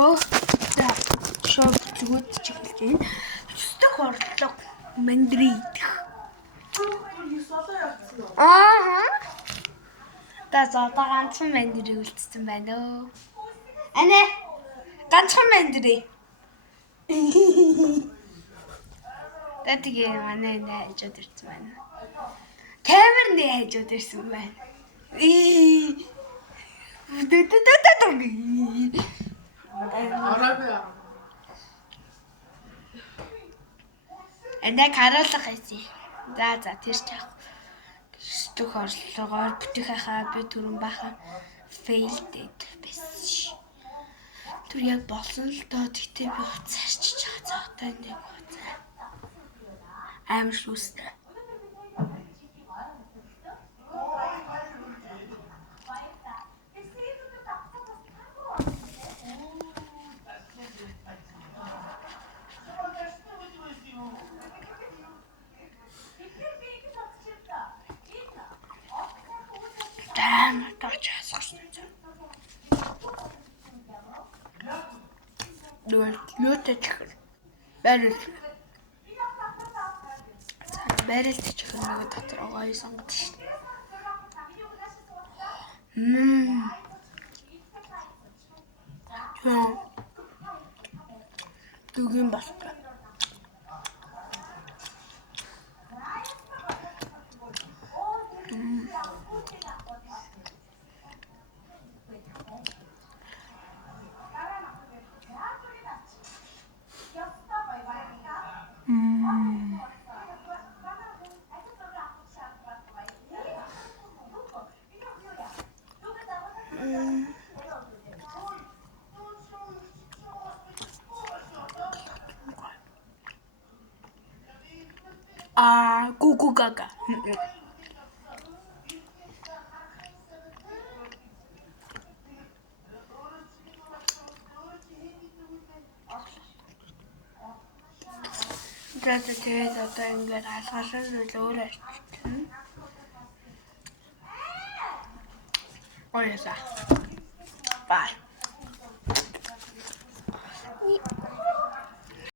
Оо. Шоу зүгт чиглэж байна. Өстөх орлого мандрид. Аа. Та ганцхан мандрид үлдсэн байна өө. Анаа. Ганцхан мандрид. Тэгээ манай энэ хажууд ирсэн байна. Камерны хажууд ирсэн байна. Энийг харуулах хэсий. За тэр ч яах. Өстөх орлогоор бүтэхийнхаа би түрүүн баха failed байсан. Тэр яг болсон л доо тэгтээ би уцаарчиж байгаа. За одоо нэг уцаа. Амар шүүстэй. Юутай чихэр. Барилт чихэр нэг дотор гоё сонгож шин. Дүгэн басна. Гугу гага. Тэгээд одоо ингээд алгаалсан зүйл өөр арчилсан. Оёса. Bye.